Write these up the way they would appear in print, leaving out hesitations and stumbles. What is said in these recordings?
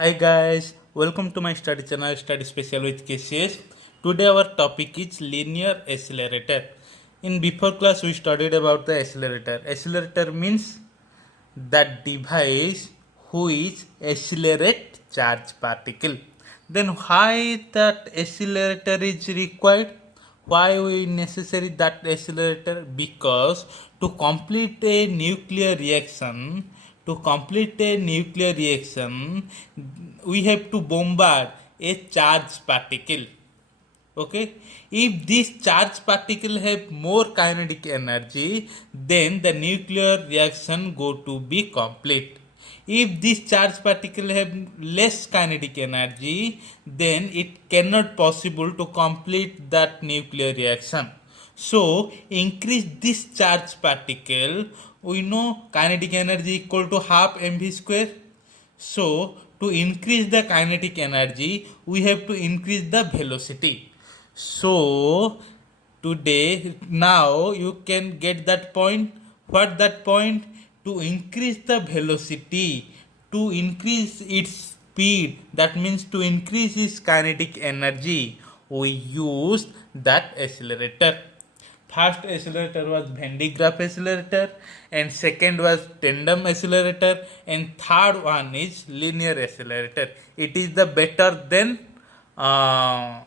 Hi guys, welcome to my study channel Study Special with KCS. Today our topic is linear accelerator. In before class we studied about the accelerator. Accelerator means that device which accelerate charge particle. Then why that accelerator is required? Why we necessary that accelerator? Because to complete a nuclear reaction, we have to bombard a charged particle. Okay, if this charged particle have more kinetic energy, then the nuclear reaction go to be complete. If this charged particle have less kinetic energy, then it cannot possible to complete that nuclear reaction. So increase this charged particle, we know kinetic energy equal to half mv square. So to increase the kinetic energy, we have to increase the velocity. So today now you can get that point. What that point? To increase the velocity, to increase its speed, that means to increase its kinetic energy, we used that accelerator. First accelerator was Van de Graaff accelerator, and second was tandem accelerator, and third one is linear accelerator. It is the better than uh,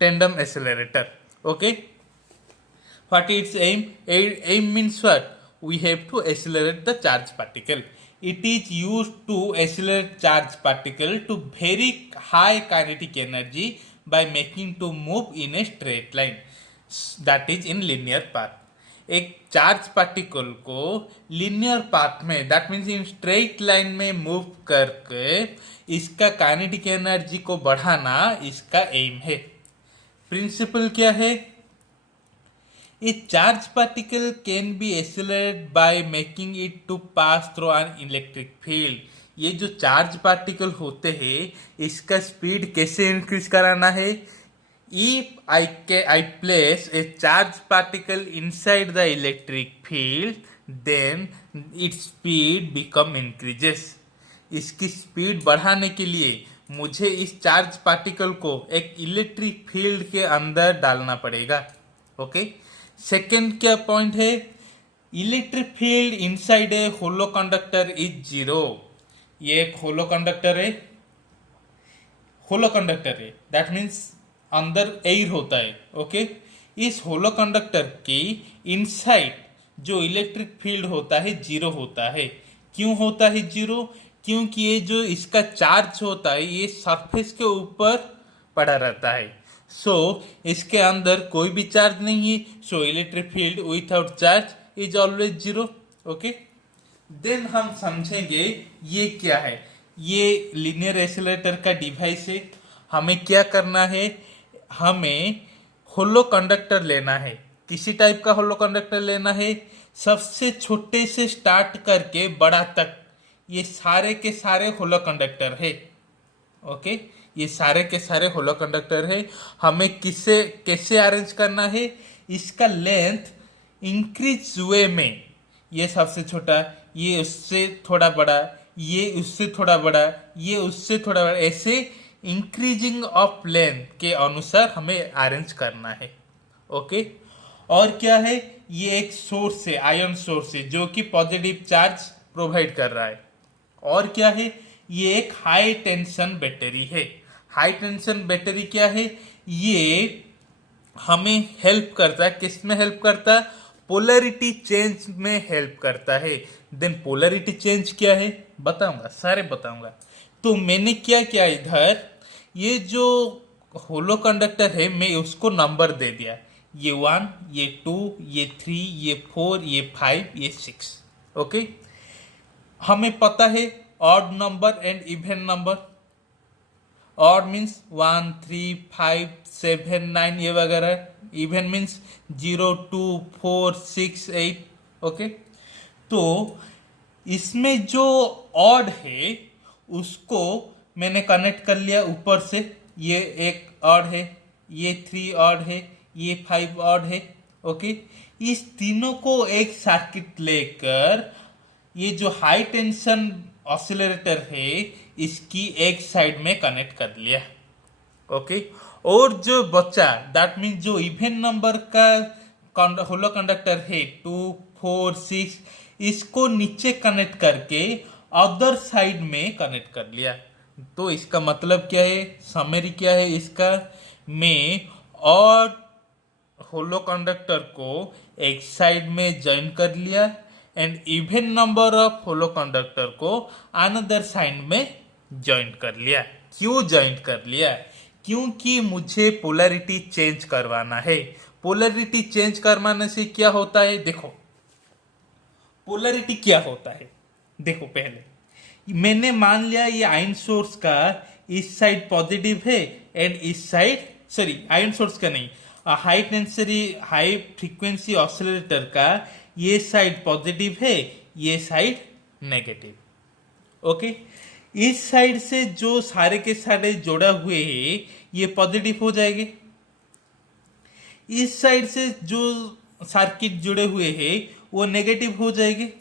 tandem accelerator. Okay, what its aim? Aim means what? We have to accelerate the charge particle. It is used to accelerate charge particle to very high kinetic energy by making to move in a straight line. That is in linear path. एक charge particle को linear path में, that means in straight line में move करके इसका kinetic energy को बढ़ाना इसका M है. प्रिंसिपल क्या है? A charged particle can be accelerated by making it to pass through an electric field. ये जो चार्ज पार्टिकल होते हैं इसका स्पीड कैसे इंक्रीज कराना है? If I place a charged particle inside the electric field, then its speed become increases. इसकी speed बढ़ाने के लिए मुझे इस चार्ज पार्टिकल को एक इलेक्ट्रिक फील्ड के अंदर डालना पड़ेगा. ओके, सेकेंड क्या पॉइंट है? Electric field inside a hollow conductor is zero. ये एक होलो कंडक्टर है, दैट मीन्स अंदर एयर होता है. ओके, इस होलो कंडक्टर की इनसाइड जो इलेक्ट्रिक फील्ड होता है जीरो होता है. क्यों होता है जीरो? क्योंकि ये जो इसका चार्ज होता है ये सरफेस के ऊपर पड़ा रहता है. सो इसके अंदर कोई भी चार्ज नहीं है. So electric field without charge is always zero. Okay, then हम समझेंगे ये क्या है. ये लिनियर एक्सेलरेटर का डिवाइस है. हमें क्या करना है? हमें होलो कंडक्टर लेना है. किसी टाइप का होलो कंडक्टर लेना है? सबसे छोटे से स्टार्ट करके बड़ा तक ये सारे के सारे होलो कंडक्टर है. ओके, ये सारे के सारे होलो कंडक्टर है. हमें किसे कैसे अरेंज करना है? इसका लेंथ इंक्रीज वे में, ये सबसे छोटा, ये उससे थोड़ा बड़ा, ये उससे थोड़ा बड़ा, ये उससे थोड़ा बड़ा, ऐसे इंक्रीजिंग ऑफ लेंथ के अनुसार हमें अरेंज करना है. ओके, और क्या है? ये एक सोर्स है, आयन सोर्स है जो कि पॉजिटिव चार्ज प्रोवाइड कर रहा है. और क्या है? ये एक हाई टेंशन बैटरी है. हाई टेंशन बैटरी क्या है? ये हमें हेल्प करता है. किस में हेल्प करता है? पोलैरिटी चेंज में हेल्प करता है. देन पोलैरिटी चेंज क्या है बताऊंगा, सारे बताऊंगा. तो मैंने क्या किया, इधर ये जो होलो कंडक्टर है मैं उसको नंबर दे दिया. ये 1, ये 2, ये 3, ये 4, ये 5, ये 6. ओके, हमें पता है odd number and even number. Odd means 1, 3, 5, 7, 9 ये वगैरह. Even means 0, 2, 4, 6, 8. ओके, तो इसमें जो ऑड है उसको मैंने कनेक्ट कर लिया ऊपर से. ये एक ऑड है, ये 3 ऑड है, ये 5 ऑड है. ओके, इस तीनों को एक सर्किट लेकर ये जो हाई टेंशन ऑसिलेटर है इसकी एक साइड में कनेक्ट कर लिया। ओके, और जो बच्चा दैट मीन्स जो इवन नंबर का होलो कंडक्टर है 2 4 6, इसको नीचे कनेक्ट करके अदर साइड में कनेक्ट कर लिया। तो इसका मतलब क्या है, समरी क्या है इसका, मैं और होलो कंडक्टर को एक साइड में ज्वाइन कर लिया and even number of hollow conductor को अनदर साइड में ज्वाइन कर लिया। क्यों ज्वाइन कर लिया, क्योंकि मुझे पोलैरिटी चेंज करवाना है। पोलैरिटी चेंज करवाने से क्या होता है, देखो पोलैरिटी क्या होता है, देखो पहले मैंने मान लिया ये आयन सोर्स का इस साइड पॉजिटिव है एंड इस साइड, सॉरी आयन सोर्स का नहीं, हाई टेंसिटी हाई फ्रीक्वेंसी ऑसिलेटर का ये साइड पॉजिटिव है, ये साइड नेगेटिव। ओके, इस साइड से जो सारे के सारे जोड़ा हुए हैं ये पॉजिटिव हो जाएंगे, इस साइड से जो सर्किट जुड़े हुए हैं वो नेगेटिव हो जाएंगे।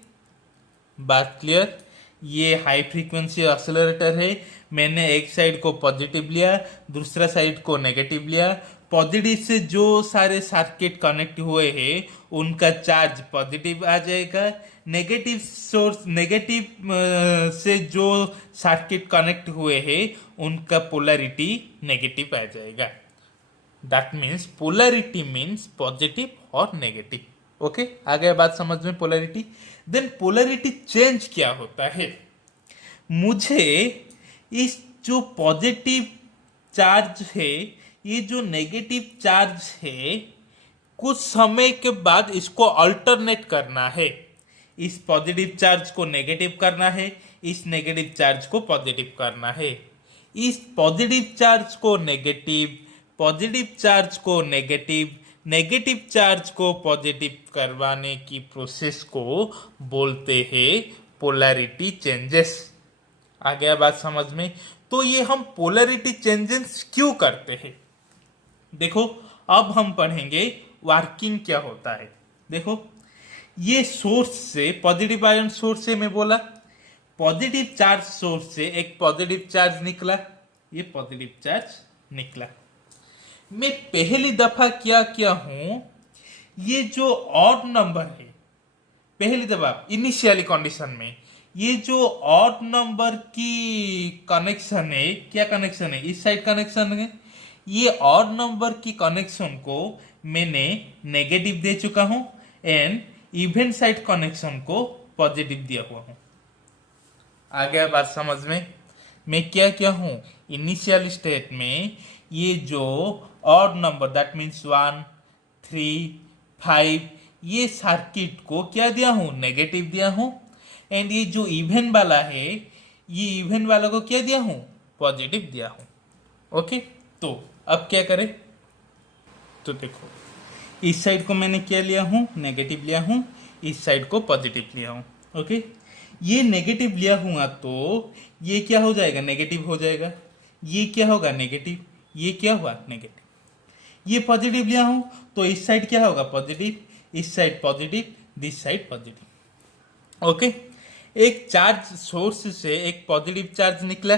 बात क्लियर, ये हाई फ्रीक्वेंसी ऑसिलेटर है, मैंने एक साइड को पॉजिटिव लिया, दूसरा साइड को नेगेटिव लिया। पॉजिटिव से जो सारे सर्किट कनेक्ट हुए हैं उनका चार्ज पॉजिटिव आ जाएगा, नेगेटिव सोर्स नेगेटिव से जो सर्किट कनेक्ट हुए हैं उनका पोलैरिटी नेगेटिव आ जाएगा। That means polarity means positive और नेगेटिव। ओके, आ गया बात समझ में पोलैरिटी। देन पोलैरिटी चेंज क्या होता है, मुझे इस जो पॉजिटिव चार्ज है ये जो नेगेटिव चार्ज है कुछ समय के बाद इसको अल्टरनेट करना है, इस पॉजिटिव चार्ज को नेगेटिव करना है, इस नेगेटिव चार्ज को पॉजिटिव करना है, इस पॉजिटिव चार्ज को नेगेटिव, पॉजिटिव चार्ज को नेगेटिव, नेगेटिव चार्ज को पॉजिटिव करवाने की प्रोसेस को बोलते हैं पोलैरिटी चेंजेस। आ गया बात समझ में। तो ये हम पोलैरिटी चेंजेस क्यों करते हैं, देखो अब हम पढ़ेंगे वर्किंग क्या होता है। देखो ये सोर्स से पॉजिटिव आयन सोर्स से मैं बोला पॉजिटिव चार्ज सोर्स से एक पॉजिटिव चार्ज निकला, ये पॉजिटिव चार्ज निकला। मैं पहली दफा क्या किया हूं, ये जो ऑड नंबर है पहली दफा इनिशियली कंडीशन में ये जो ऑड नंबर की कनेक्शन है, क्या कनेक्शन है, इस साइड कनेक्शन है, ये ऑड नंबर की कनेक्शन को मैंने नेगेटिव दे चुका हूं एंड इवन साइड कनेक्शन को पॉजिटिव दिया हुआ हूं। आ गया बात समझ में। मैं क्या क्या हूं, इनिशियल स्टेट में ये जो ऑड नंबर दैट मीन्स 1 3 5 ये सर्किट को क्या दिया हूं, नेगेटिव दिया हूं एंड ये जो इवन वाला है ये इवन वाला को क्या दिया हूं, पॉजिटिव दिया हूं। ओके, तो अब क्या करें, तो देखो इस साइड को मैंने क्या लिया हूं, नेगेटिव लिया हूं, इस साइड को पॉजिटिव लिया हूं। ओके, ये नेगेटिव लिया हुआ तो ये क्या हो जाएगा, नेगेटिव हो जाएगा, ये क्या होगा नेगेटिव, ये क्या हुआ नेगेटिव, ये पॉजिटिव लिया हूं तो इस साइड क्या होगा पॉजिटिव, इस side positive, this side positive. Okay, एक चार्ज सोर्स से एक पॉजिटिव चार्ज निकला,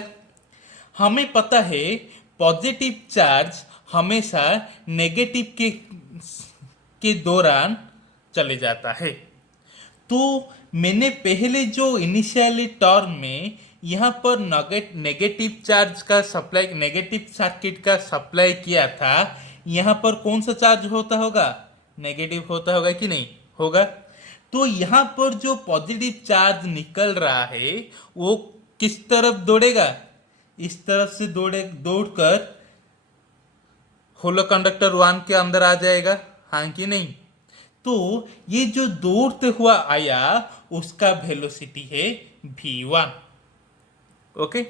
हमें पता है पॉजिटिव चार्ज हमेशा नेगेटिव के दौरान चले जाता है। तो मैंने पहले जो इनिशियली टर्म में यहाँ पर नेगेटिव चार्ज का सप्लाई, नेगेटिव सर्किट का सप्लाई किया था, यहाँ पर कौन सा चार्ज होता होगा, नेगेटिव होता होगा कि नहीं होगा। तो यहाँ पर जो पॉजिटिव चार्ज निकल रहा है वो किस तरफ दौड़ेगा, इस तरफ से दौड़कर होलो कंडक्टर 1 के अंदर आ जाएगा, हाँ कि नहीं। तो ये जो दौड़ते हुआ आया उसका वेलोसिटी है v1। ओके,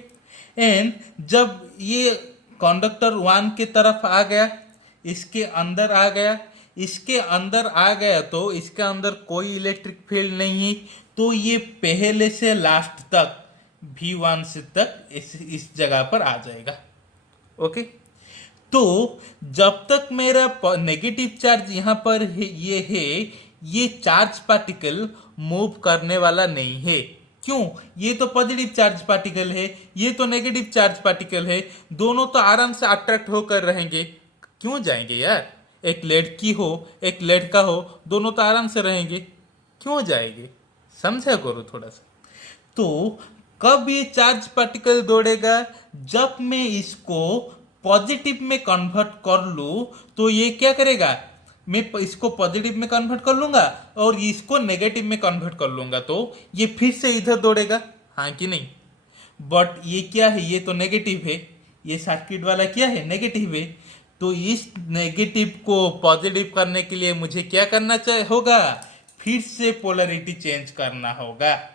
एंड जब ये कंडक्टर 1 के तरफ आ गया, इसके अंदर आ गया, इसके अंदर आ गया तो इसके अंदर कोई इलेक्ट्रिक फील्ड नहीं है, तो ये पहले से लास्ट तक v1 से तक इस जगह पर आ जाएगा। ओके, तो जब तक मेरा नेगेटिव चार्ज यहाँ पर है, ये चार्ज पार्टिकल मूव करने वाला नहीं है। क्यों? ये तो पॉजिटिव चार्ज पार्टिकल है, ये तो नेगेटिव चार्ज पार्टिकल है, दोनों तो आराम से अट्रैक्ट होकर रहेंगे, क्यों जाएंगे यार? एक लड़की हो, एक लड़का हो, दोनों तो आराम से रहेंगे, क्यों जाएंगे? समझा करो थोड़ा सा। तो कब ये चार्ज पार्टिकल दौड़ेगा? जब मैं इसको पॉजिटिव में कन्वर्ट कर लूं, तो ये क्या करेगा? मैं इसको पॉजिटिव में कन्वर्ट कर लूंगा और इसको नेगेटिव में कन्वर्ट कर लूंगा, तो ये फिर से इधर दौड़ेगा, हाँ कि नहीं? बट ये क्या है? ये तो नेगेटिव है, ये सर्किट वाला क्या है? नेगेटिव है। तो इस नेगेटिव को पॉजिटिव करने के लिए मुझे क्या करना होगा? फिर से पोलैरिटी चेंज करना होगा।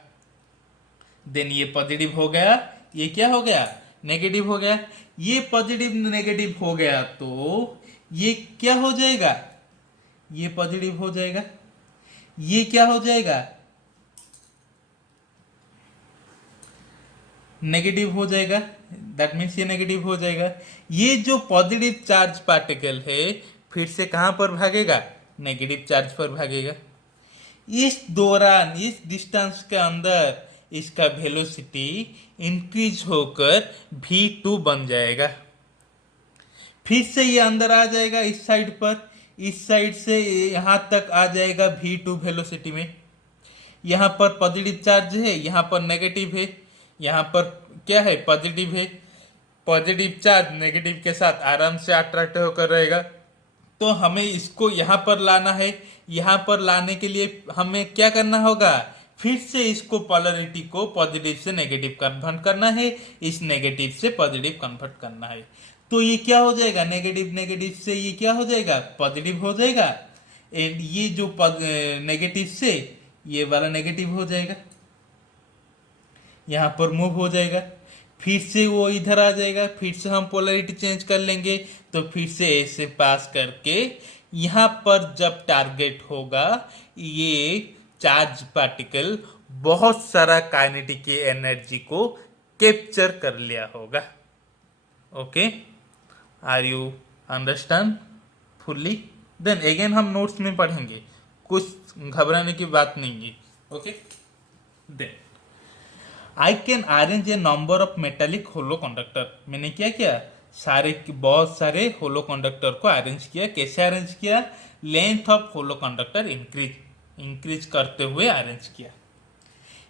देन ये पॉजिटिव हो गया, ये क्या हो गया? नेगेटिव हो गया। ये पॉजिटिव नेगेटिव हो गया तो ये क्या हो जाएगा? ये पॉजिटिव हो जाएगा, ये क्या हो जाएगा? नेगेटिव हो जाएगा। दैट मीन्स ये नेगेटिव हो जाएगा। ये जो पॉजिटिव चार्ज पार्टिकल है फिर से कहां पर भागेगा? नेगेटिव चार्ज पर भागेगा। इस दौरान, इस डिस्टेंस के अंदर इसका वेलोसिटी इंक्रीज होकर v2 बन जाएगा। फिर से ये अंदर आ जाएगा इस साइड पर, इस साइड से यहां तक आ जाएगा v2 वेलोसिटी में। यहां पर पॉजिटिव चार्ज है, यहां पर नेगेटिव है, यहां पर क्या है? पॉजिटिव है। पॉजिटिव चार्ज नेगेटिव के साथ आराम से अट्रैक्ट होकर रहेगा। तो हमें इसको यहां पर लाना है। यहां पर लाने के लिए हमें क्या करना होगा? फिर से इसको पोलैरिटी को पॉजिटिव से नेगेटिव कन्वर्ट करना है, इस नेगेटिव से पॉजिटिव कन्वर्ट करना है। तो ये क्या हो जाएगा? नेगेटिव नेगेटिव से ये क्या हो जाएगा? पॉजिटिव हो जाएगा। एंड ये जो नेगेटिव से ये वाला नेगेटिव हो जाएगा, यहां पर मूव हो जाएगा। फिर से वो इधर आ जाएगा, फिर से हम पोलैरिटी चेंज कर लेंगे, तो फिर से ऐसे पास करके यहां पर जब टारगेट होगा, ये चार्ज पार्टिकल बहुत सारा काइनेटिक एनर्जी को कैप्चर कर लिया होगा। Okay, are you understand fully? Then again हम नोट्स में पढ़ेंगे, कुछ घबराने की बात नहीं है। Okay, then I can arrange a number of metallic hollow conductor. मैंने क्या किया? बहुत सारे होलो कंडक्टर को अरेंज किया। कैसे अरेंज किया? Length of hollow conductor increase करते हुए अरेंज किया।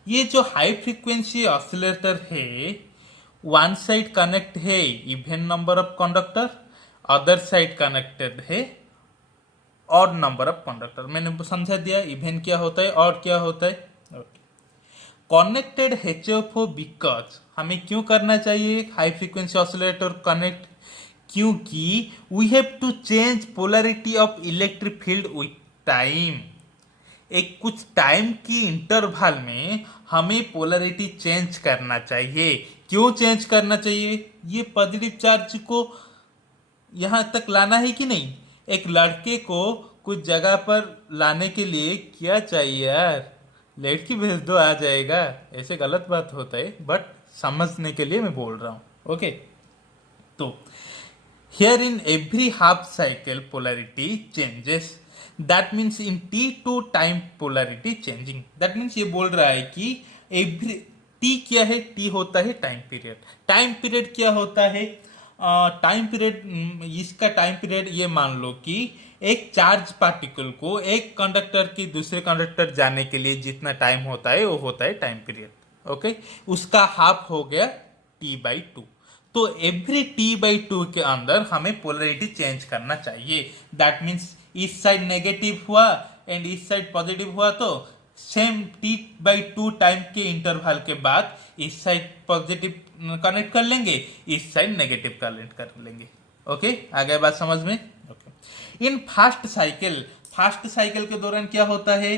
ये जो हाई फ्रीक्वेंसी ऑसिलेटर है, वन साइड कनेक्ट है even number of conductor, other side connected है ऑड नंबर ऑफ कंडक्टर। मैंने समझा दिया इवन क्या होता है, ऑड क्या होता है। कनेक्टेड HFO बिकॉज, हमें क्यों करना चाहिए हाई फ्रीक्वेंसी ऑसिलेटर कनेक्ट? क्योंकि we have to change polarity of electric field with time. एक कुछ टाइम की इंटरवल में हमें पोलैरिटी चेंज करना चाहिए। क्यों चेंज करना चाहिए? ये पॉजिटिव चार्ज को यहां तक लाना है कि नहीं? एक लड़के को कुछ जगह पर लाने के लिए क्या चाहिए यार? लड़की भेज दो, आ जाएगा। ऐसे गलत बात होता है, बट समझने के लिए मैं बोल रहा हूं। ओके, तो here in every half cycle polarity changes, that means in T2 time polarity changing. That means ये बोल रहा है कि एवरी टी क्या है? टी होता है टाइम पीरियड। टाइम पीरियड क्या होता है? टाइम पीरियड, इसका टाइम पीरियड ये मान लो कि एक चार्ज पार्टिकल को एक कंडक्टर की दूसरे कंडक्टर जाने के लिए जितना टाइम होता है वो होता है टाइम पीरियड। ओके, उसका हाफ हो गया T/2। तो एवरी T/2 के अंदर हमें पोलैरिटी चेंज करना चाहिए। दैट मीन्स इस साइड नेगेटिव हुआ एंड इस साइड पॉजिटिव हुआ, तो सेम T/2 टाइम के इंटरवल के बाद इस साइड पॉजिटिव कनेक्ट कर लेंगे, इस साइड नेगेटिव कनेक्ट कर लेंगे। ओके, आ गया बात समझ में? ओके, इन फास्ट साइकिल के दौरान क्या होता है?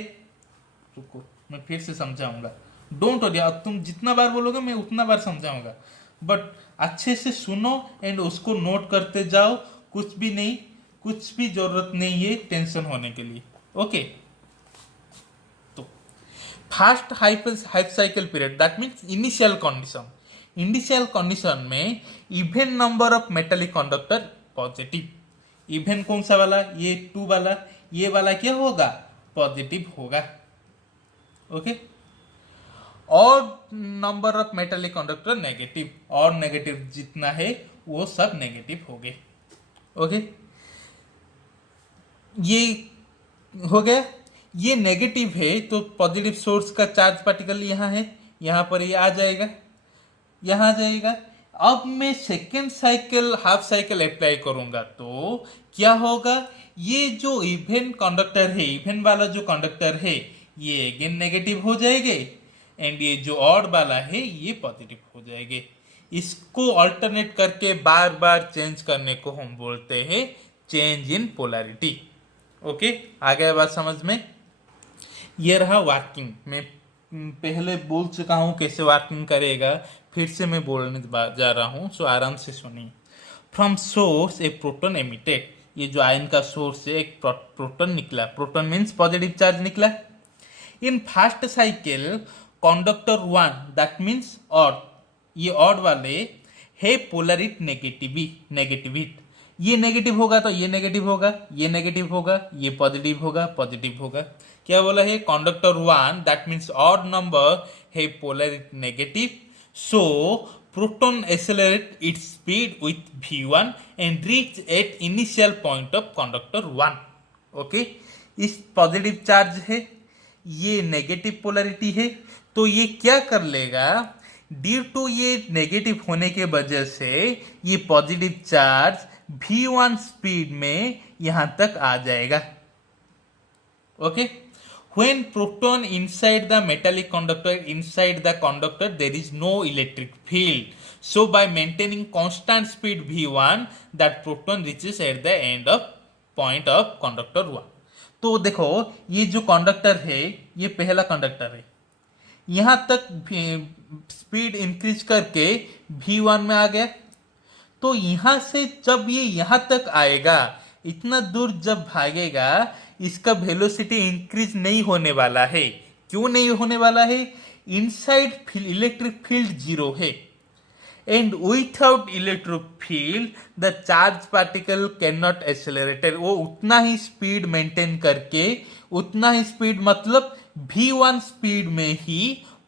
रुको, मैं फिर से समझाऊंगा। डोंट वरी, तुम जितना बार बोलोगे मैं उतना बार समझाऊंगा, बट अच्छे से सुनो एंड उसको नोट करते जाओ। कुछ भी जरूरत नहीं है टेंशन होने के लिए। ओके, तो first half cycle period, that means initial condition में even number of metallic conductor positive. Even कौन सा वाला? ये 2 वाला। ये वाला क्या होगा? पॉजिटिव होगा। ओके, और number of metallic conductor negative, और नेगेटिव जितना है वो सब नेगेटिव हो गए। ओके, ये हो गया। ये नेगेटिव है तो पॉजिटिव सोर्स का चार्ज पार्टिकल यहाँ है, यहाँ पर ये आ जाएगा, यहाँ आ जाएगा। अब मैं second cycle half cycle apply करूंगा तो क्या होगा, ये जो इवन कंडक्टर है, इवन वाला जो कंडक्टर है ये अगेन नेगेटिव हो जाएंगे, एंड ये जो ऑड वाला है ये पॉजिटिव हो जाएंगे। इसको अल्टरनेट करके बार बार चेंज करने को हम बोलते हैं चेंज इन पोलैरिटी। ओके, आ गया बात समझ में। ये रहा वर्किंग। मैं पहले बोल चुका हूं कैसे वर्किंग करेगा, फिर से मैं बोलने जा रहा हूं, सो आराम से सुनिए। From source A proton emitted, ये जो आयन का सोर्स है एक प्रोटॉन निकला, प्रोटॉन मीन्स पॉजिटिव चार्ज निकला। In first cycle conductor one that means odd, ये ऑड वाले है पोलरिटी नेगेटिविट, ये नेगेटिव होगा तो ये नेगेटिव होगा, ये नेगेटिव होगा, ये पॉजिटिव होगा, पॉजिटिव होगा। क्या बोला है, conductor one that means odd number है polarity negative, so proton accelerate its speed with v1 and reach at initial point of conductor one. Okay, इस पॉजिटिव चार्ज है, ये नेगेटिव पोलरिटी है, तो ये क्या कर लेगा, ड्यू टू ये नेगेटिव होने के वजह से ये पॉजिटिव चार्ज v1 स्पीड में यहां तक आ जाएगा। Okay, when proton inside the metallic conductor, inside the conductor there is no electric field, so by maintaining constant speed v1 that proton reaches at the end of point of conductor 1। तो देखो ये जो conductor है ये पहला conductor है, यहां तक स्पीड इंक्रीज करके v1 में आ गया, तो यहां से जब ये यहां तक आएगा, इतना दूर जब भागेगा, इसका वेलोसिटी इंक्रीज नहीं होने वाला है। क्यों नहीं होने वाला है, इनसाइड इलेक्ट्रिक फील्ड जीरो है, and without electric field the charge particle can not accelerated, वो उतना ही स्पीड मेंटेन करके, उतना ही स्पीड मतलब v1 स्पीड में ही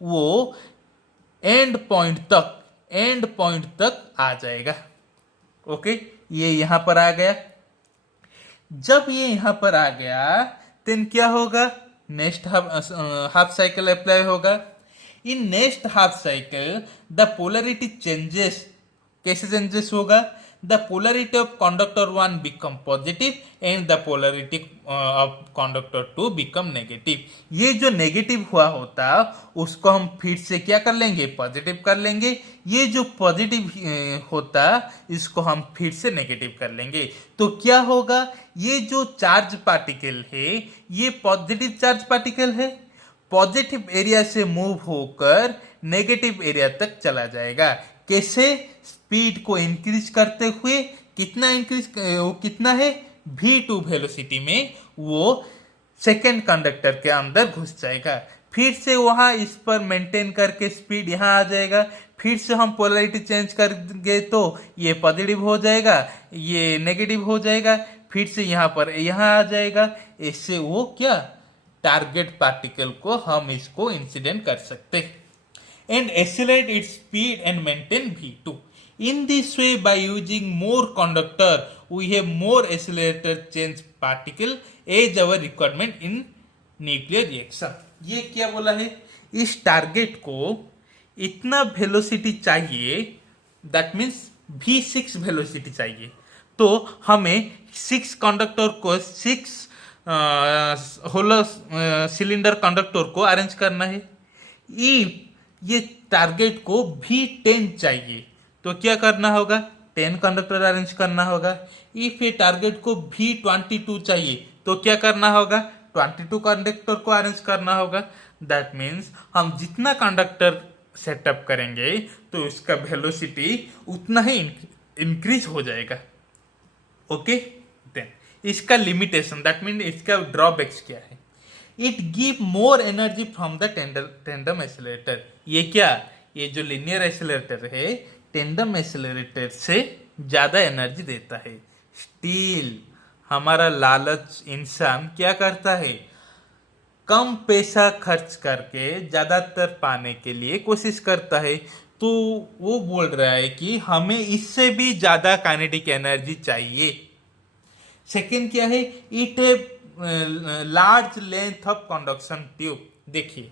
वो एंड पॉइंट तक आ जाएगा। ओके, ये यहां पर आ गया। जब ये यहां पर आ गया देन क्या होगा, नेक्स्ट हाफ साइकिल अप्लाई होगा। In next half cycle the polarity changes, कैसे चेंजेस होगा, the polarity of conductor one become positive and the polarity of conductor two become negative. ये जो नेगेटिव हुआ होता उसको हम फिर से क्या कर लेंगे, पॉजिटिव कर लेंगे। ये जो पॉजिटिव होता इसको हम फिर से नेगेटिव कर लेंगे। तो क्या होगा, ये जो चार्ज पार्टिकल है ये पॉजिटिव चार्ज पार्टिकल है, पॉजिटिव एरिया से मूव होकर नेगेटिव एरिया तक चला जाएगा। कैसे, स्पीड को इंक्रीज करते हुए, कितना इंक्रीज, वो कितना है v2 वेलोसिटी में, वो सेकेंड कंडक्टर के अंदर घुस जाएगा। फिर से वहां इस पर मेंटेन करके स्पीड यहां आ जाएगा, फिर से हम पोलरिटी चेंज करेंगे तो ये पॉजिटिव हो जाएगा, ये नेगेटिव हो जाएगा, फिर से यहाँ पर यहाँ आ जाएगा। इससे वो क्या, टारगेट पार्टिकल को हम इसको इंसिडेंट कर सकते हैं and accelerate its speed and maintain v2. In this way, by using more conductor, we have more accelerator change particle as our requirement in nuclear reaction. ये क्या बोला है, इस टारगेट को इतना वेलोसिटी चाहिए, दैट मीन्स v6 वेलोसिटी चाहिए, तो हमें 6 कंडक्टर को 6 होलो सिलेंडर कंडक्टर को अरेंज करना है। ये टारगेट को v10 चाहिए तो क्या करना होगा, 10 कंडक्टर अरेंज करना होगा। इफ ये टारगेट को v22 चाहिए तो क्या करना होगा, 22 कंडक्टर को अरेंज करना होगा। दैट मीन्स हम जितना कंडक्टर सेटअप करेंगे तो इसका वेलोसिटी उतना ही इंक्रीज हो जाएगा। ओके, देन इसका लिमिटेशन, दैट मीन्स इसका ड्रॉबैक्स क्या है, it give more energy from the tandem accelerator. ये क्या, ये जो लिनियर एक्सेलरेटर है टेंडम एक्सेलरेटर से ज्यादा एनर्जी देता है। स्टिल हमारा लालच इंसान क्या करता है, कम पैसा खर्च करके ज़्यादातर पाने के लिए कोशिश करता है। तो वो बोल रहा है कि हमें इससे भी ज़्यादा काइनेटिक एनर्जी चाहिए। सेकेंड क्या है, इट है large length of conduction tube. देखिए,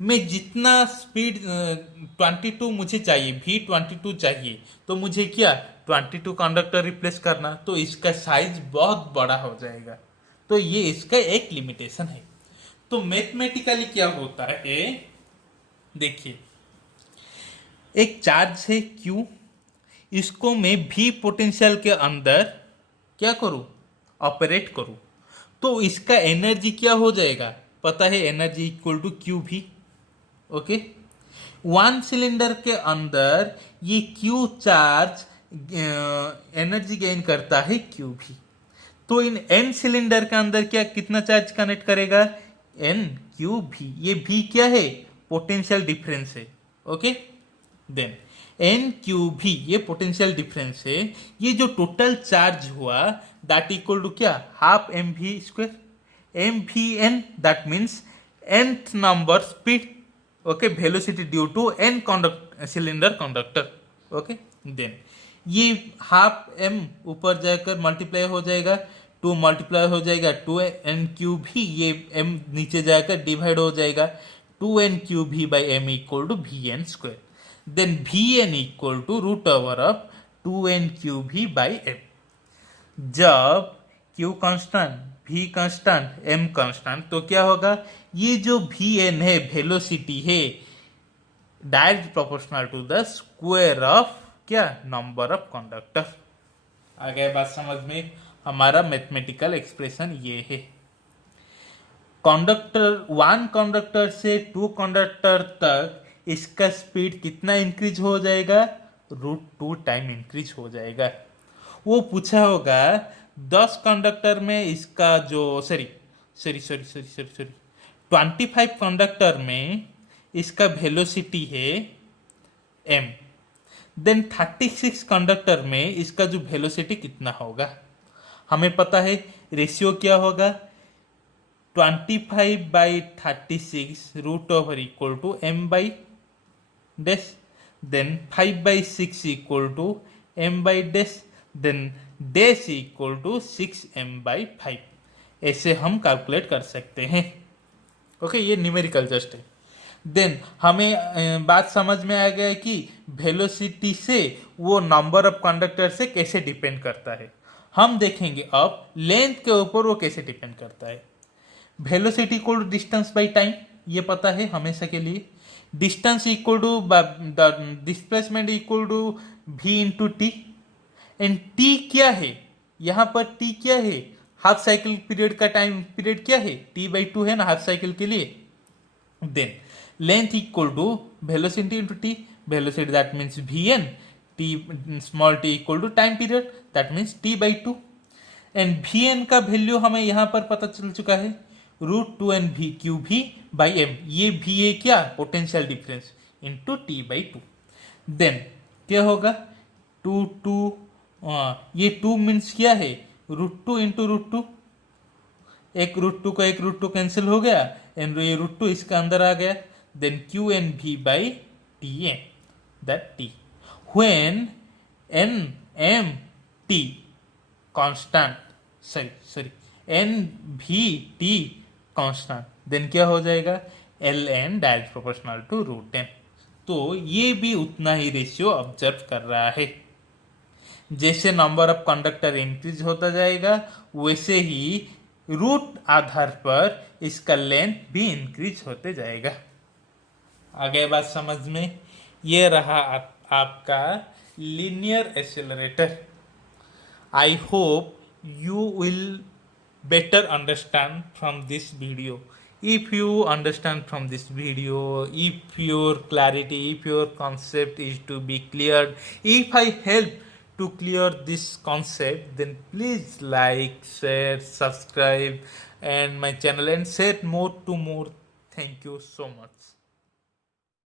मैं जितना स्पीड 22 मुझे चाहिए, V22 चाहिए, तो मुझे क्या 22 कंडक्टर रिप्लेस करना, तो इसका साइज बहुत बड़ा हो जाएगा। तो ये इसका एक लिमिटेशन है। तो मैथमेटिकली क्या होता है, देखिए, एक चार्ज है Q, इसको मैं V पोटेंशियल के अंदर क्या करूं, ऑपरेट करूं, तो इसका एनर्जी क्या हो जाएगा, पता है, एनर्जी इक्वल टू क्यू भी। ओके, वन सिलेंडर के अंदर ये क्यू चार्ज एनर्जी गेन करता है क्यू भी। तो इन एन सिलेंडर के अंदर क्या कितना चार्ज कनेक्ट करेगा, एन क्यू भी। ये भी क्या है, पोटेंशियल डिफरेंस है। ओके, देन एन क्यू भी ये पोटेंशियल डिफरेंस है। ये जो टोटल चार्ज हुआ दैट इक्वल टू क्या, half M V square. M V N that means nth number speed, okay, velocity due to N cylinder conductor. Okay, then ये half M ऊपर जाकर मल्टीप्लाई हो जाएगा, 2 मल्टीप्लाई हो जाएगा 2n³ भी, ये m नीचे जाकर डिवाइड हो जाएगा, 2n³ by m equal to Vn²। देन Vn equal to root over of 2n³ by m। जब Q constant, V constant, M constant, तो क्या होगा, ये जो Vn है, वेलोसिटी है, direct proportional to the square of क्या, नंबर ऑफ कंडक्टर। आ गया बात समझ में। हमारा मैथमेटिकल एक्सप्रेशन ये है। कंडक्टर, वन कंडक्टर से 2 कंडक्टर तक इसका स्पीड कितना इंक्रीज हो जाएगा, √2 टाइम इंक्रीज हो जाएगा। वो पूछा होगा 10 कंडक्टर में इसका जो 25 कंडक्टर में इसका वेलोसिटी है m, देन 36 कंडक्टर में इसका जो वेलोसिटी कितना होगा। हमें पता है रेशियो क्या होगा, 25/36 root over equal to m by dash, देन 5/6 equal to m by dash, then dash equal to 6m/5। ऐसे हम कैलकुलेट कर सकते हैं। ओके, ये न्यूमेरिकल जस्ट है। देन हमें बात समझ में आ गया कि वेलोसिटी से वो नंबर ऑफ कंडक्टर से कैसे डिपेंड करता है। हम देखेंगे अब लेंथ के ऊपर वो कैसे डिपेंड करता है। Velocity equal to distance by time, ये पता है हमेशा के लिए। Distance equal to displacement equal to v into T. And T क्या है, यहाँ पर टी क्या है, हाफ साइकिल पीरियड का टाइम पीरियड क्या है, t/2 है ना हाफ साइकिल के लिए। Then length equal to velocity into T, velocity that means vn, t small t equal to time period that means t/2। And vn का value हमें यहाँ पर पता चल चुका है, √2nV³ बाई m। ये v है क्या, potential difference into t/2। Then क्या होगा, 2 ये 2 मीन्स क्या है, √2 इंटू √2, एक √2 का एक √2 कैंसिल हो गया, एंड ये √2 इसका अंदर आ गया। Then QnV by Tn, that T when nmt constant, nVT constant, then क्या हो जाएगा, ln direct proportional to √n। तो ये भी उतना ही रेशियो ऑब्जर्व कर रहा है। जैसे नंबर ऑफ कंडक्टर इंक्रीज होता जाएगा वैसे ही रूट आधार पर इसका लेंथ भी इंक्रीज होते जाएगा। आगे बात समझ में। ये रहा आपका linear accelerator. I hope you will better understand from this video. If you understand from this video, if your clarity, if your concept is to be cleared, if I help to clear this concept, then please like, share, subscribe and my channel and share more to more. Thank you so much.